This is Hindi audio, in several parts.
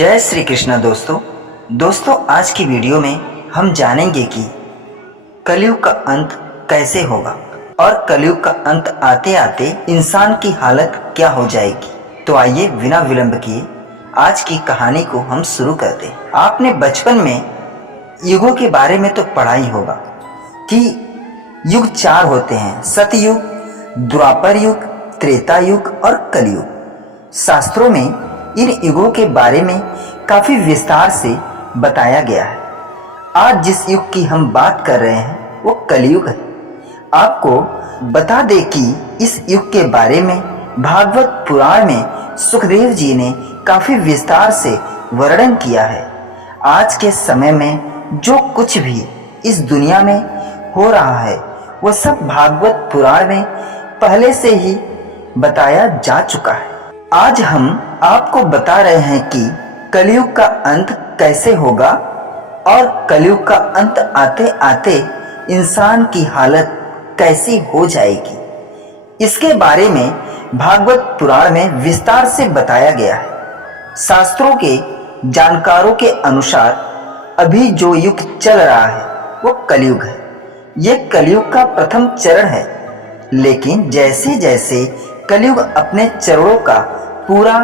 जय श्री कृष्ण दोस्तों आज की वीडियो में हम जानेंगे कि कलयुग का अंत कैसे होगा और कलयुग का अंत आते आते इंसान की हालत क्या हो जाएगी। तो आइए बिना विलंब किए आज की कहानी को हम शुरू करते हैं। आपने बचपन में युगों के बारे में तो पढ़ा ही होगा कि युग 4 होते हैं, सतयुग, द्वापर युग, त्रेता युग और कलयुग। शास्त्रों में इन युगों के बारे में काफी विस्तार से बताया गया है। आज जिस युग की हम बात कर रहे हैं वो कलयुग है। आपको बता दें कि इस युग के बारे में भागवत पुराण में सुखदेव जी ने काफी विस्तार से वर्णन किया है। आज के समय में जो कुछ भी इस दुनिया में हो रहा है वो सब भागवत पुराण में पहले से ही बताया जा चुका है। आज हम आपको बता रहे हैं कि कलयुग का अंत कैसे होगा और कलयुग का अंत आते आते इंसान की हालत कैसी हो जाएगी। इसके बारे में भागवत पुराण में विस्तार से बताया गया है। शास्त्रों के जानकारों के अनुसार अभी जो युग चल रहा है वो कलयुग है। यह कलयुग का प्रथम चरण है, लेकिन जैसे जैसे कलयुग अपने चरणों का पूरा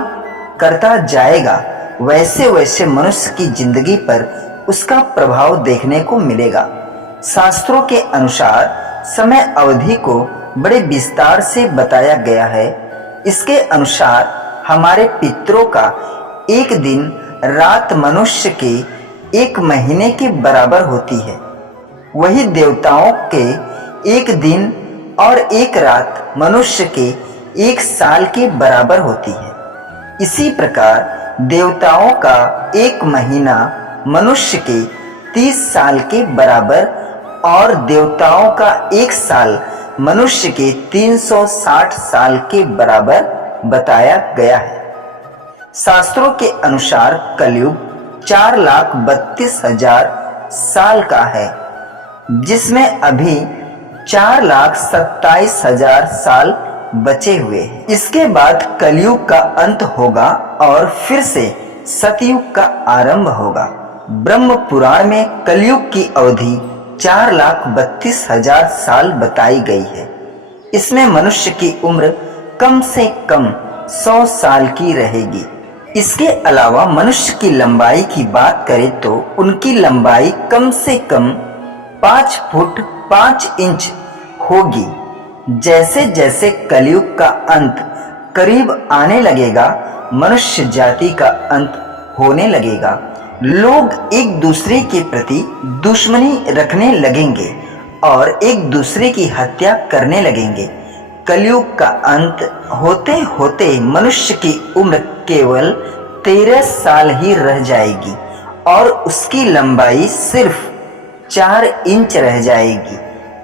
करता जाएगा वैसे वैसे मनुष्य की जिंदगी पर उसका प्रभाव देखने को मिलेगा। शास्त्रों के अनुसार समय अवधि को बड़े विस्तार से बताया गया है। इसके अनुसार हमारे पितरों का एक दिन रात मनुष्य के 1 महीने के बराबर होती है, वही देवताओं के एक दिन और एक रात मनुष्य के 1 साल के बराबर होती है। इसी प्रकार देवताओं का 1 महीना मनुष्य के 30 साल के बराबर और देवताओं का 1 साल मनुष्य के 360 साल के बराबर बताया गया है। शास्त्रों के अनुसार कलयुग 4,32,000 साल का है, जिसमें अभी 4,27,000 साल बचे हुए हैं। इसके बाद कलयुग का अंत होगा और फिर से सतयुग का आरंभ होगा। ब्रह्म पुराण में कलयुग की अवधि 4,32,000 साल बताई गई है। इसमें मनुष्य की उम्र कम से कम 100 साल की रहेगी। इसके अलावा मनुष्य की लंबाई की बात करें तो उनकी लंबाई कम से कम 5 फुट 5 इंच होगी। जैसे जैसे कलयुग का अंत करीब आने लगेगा मनुष्य जाति का अंत होने लगेगा। लोग एक दूसरे के प्रति दुश्मनी रखने लगेंगे और एक दूसरे की हत्या करने लगेंगे। कलयुग का अंत होते होते मनुष्य की उम्र केवल 13 साल ही रह जाएगी और उसकी लंबाई सिर्फ 4 इंच रह जाएगी।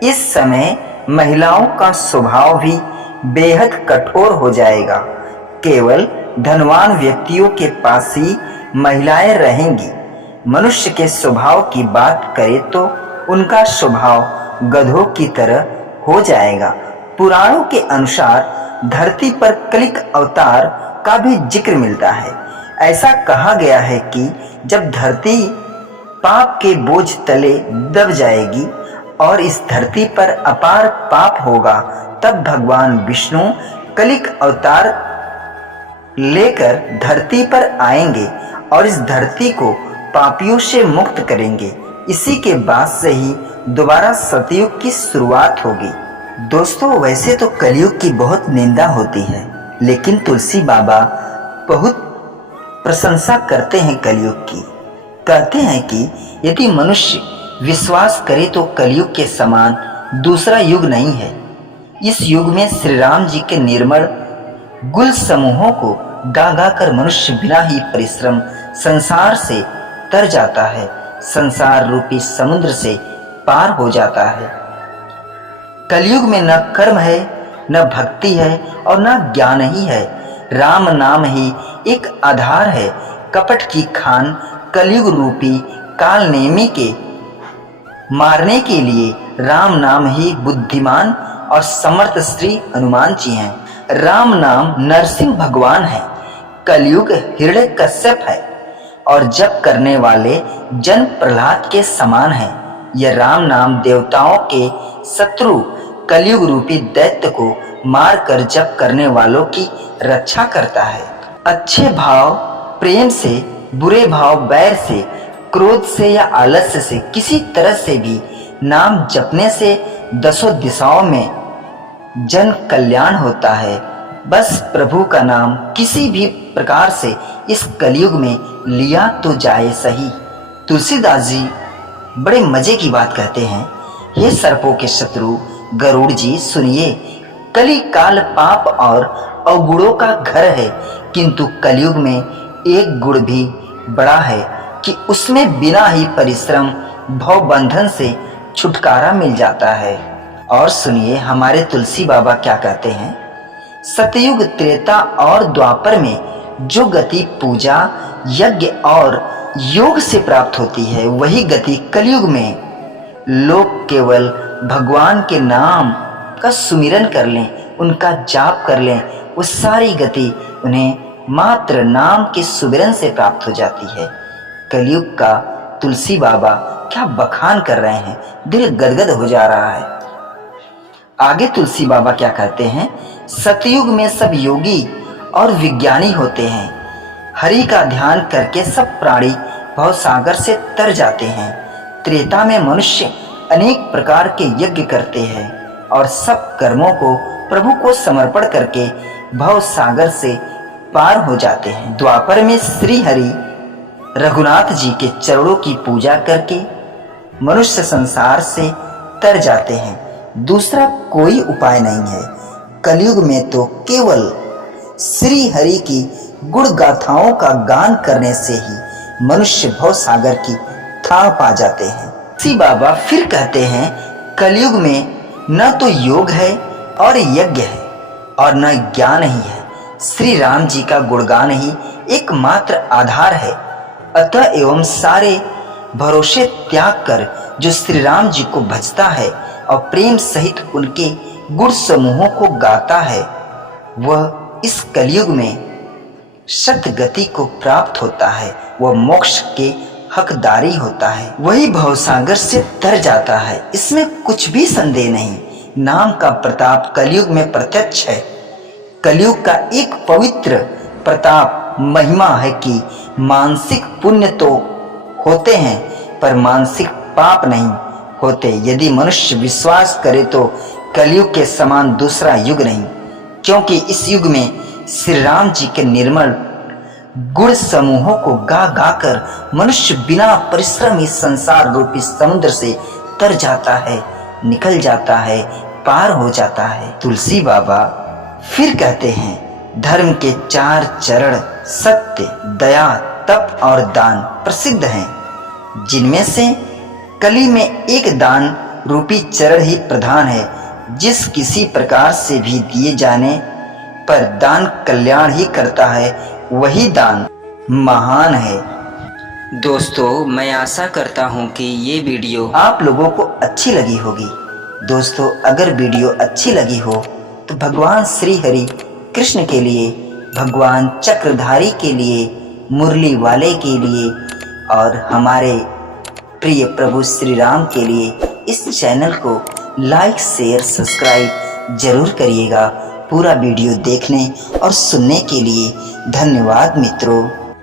इस समय महिलाओं का स्वभाव भी बेहद कठोर हो जाएगा। केवल धनवान व्यक्तियों के पास ही महिलाएं रहेंगी। मनुष्य के स्वभाव की बात करें तो उनका स्वभाव गधों की तरह हो जाएगा। पुराणों के अनुसार धरती पर कलिक अवतार का भी जिक्र मिलता है। ऐसा कहा गया है कि जब धरती पाप के बोझ तले दब जाएगी और इस धरती पर अपार पाप होगा, तब भगवान विष्णु कलिक अवतार लेकर धरती पर आएंगे और इस धरती को पापियों से मुक्त करेंगे। इसी के बाद से ही दोबारा सतयुग की शुरुआत होगी। दोस्तों, वैसे तो कलयुग की बहुत निंदा होती है, लेकिन तुलसी बाबा बहुत प्रशंसा करते हैं कलयुग की। कहते हैं कि यदि मनुष्य विश्वास करे तो कलयुग के समान दूसरा युग नहीं है। इस युग में श्री राम जी के निर्मल गुल समूहों को गा गा कर मनुष्य बिना ही परिश्रम संसार से तर जाता है, संसार रूपी समुद्र से पार हो जाता है। कलयुग में न कर्म है, न भक्ति है और न ज्ञान ही है। राम नाम ही एक आधार है। कपट की खान कलयुग रूपी काल नेमी के मारने के लिए राम नाम ही बुद्धिमान और समर्थ श्री हनुमान जी हैं। राम नाम नरसिंह भगवान है। कलयुग हिरण्यकश्यप है। और जप करने वाले जन प्रहलाद के समान है। यह राम नाम देवताओं के शत्रु कलयुग रूपी दैत्य को मारकर जप करने वालों की रक्षा करता है। अच्छे भाव प्रेम से, बुरे भाव बैर से, क्रोध से या आलस्य से, किसी तरह से भी नाम जपने से दसों दिशाओं में जन कल्याण होता है। बस प्रभु का नाम किसी भी प्रकार से इस कलयुग में लिया तो जाए सही। तुलसीदास जी बड़े मजे की बात कहते हैं, ये सर्पों के शत्रु गरुड़ जी सुनिए, कली काल पाप और अवगुणों का घर है, किंतु कलयुग में एक गुण भी बड़ा है कि उसमें बिना ही परिश्रम भव बंधन से छुटकारा मिल जाता है। और सुनिए हमारे तुलसी बाबा क्या कहते हैं, सतयुग, त्रेता और द्वापर में जो गति पूजा, यज्ञ और योग से प्राप्त होती है, वही गति कलयुग में लोग केवल भगवान के नाम का सुमिरन कर लें, उनका जाप कर लें, वो सारी गति उन्हें मात्र नाम के सुमिरन से प्राप्त हो जाती है। कलयुग का तुलसी बाबा क्या बखान कर रहे हैं, दिल गदगद हो जा रहा है। आगे तुलसी बाबा क्या कहते हैं, सतयुग में सब योगी और विज्ञानी होते हैं। हरि का ध्यान करके सब प्राणी भवसागर से तर जाते हैं। त्रेता में मनुष्य अनेक प्रकार के यज्ञ करते हैं और सब कर्मों को प्रभु को समर्पण करके भवसागर से पार हो जाते हैं। द्वापर में श्री हरि रघुनाथ जी के चरणों की पूजा करके मनुष्य संसार से तर जाते हैं। दूसरा कोई उपाय नहीं है। कलयुग में तो केवल श्री हरि की गुण गाथाओं का गान करने से ही मनुष्य भव सागर की थाह पा जाते हैं। श्री बाबा फिर कहते हैं, कलयुग में न तो योग है और यज्ञ है और न ज्ञान ही है। श्री राम जी का गुणगान ही एकमात्र आधार है। अतः एवं सारे भरोसे त्याग कर जो श्री राम जी को भजता है और प्रेम सहित उनके गुण समूहों को गाता है, वह इस कलयुग में सत गति को प्राप्त होता है, वह मोक्ष के हकदारी होता है, वही भवसागर से तर जाता है। इसमें कुछ भी संदेह नहीं। नाम का प्रताप कलयुग में प्रत्यक्ष है। कलयुग का एक पवित्र प्रताप महिमा है कि मानसिक पुण्य तो होते हैं पर मानसिक पाप नहीं होते। यदि मनुष्य विश्वास करे तो कलयुग के समान दूसरा युग नहीं, क्योंकि इस युग में श्री राम जी के निर्मल गुण समूहों को गा गा कर मनुष्य बिना परिश्रम इस संसार रूपी समुद्र से तर जाता है, निकल जाता है, पार हो जाता है। तुलसी बाबा फिर कहते हैं, धर्म के 4 चरण सत्य, दया, तप और दान प्रसिद्ध हैं, जिनमें से कली में एक दान रूपी चरण ही प्रधान है। जिस किसी प्रकार से भी दिए जाने पर दान कल्याण ही करता है, वही दान महान है। दोस्तों, मैं आशा करता हूँ कि ये वीडियो आप लोगों को अच्छी लगी होगी। दोस्तों, अगर वीडियो अच्छी लगी हो तो भगवान श्री हरि कृष्ण के लिए, भगवान चक्रधारी के लिए, मुरली वाले के लिए और हमारे प्रिय प्रभु श्री राम के लिए इस चैनल को लाइक, शेयर, सब्सक्राइब जरूर करिएगा। पूरा वीडियो देखने और सुनने के लिए धन्यवाद मित्रों।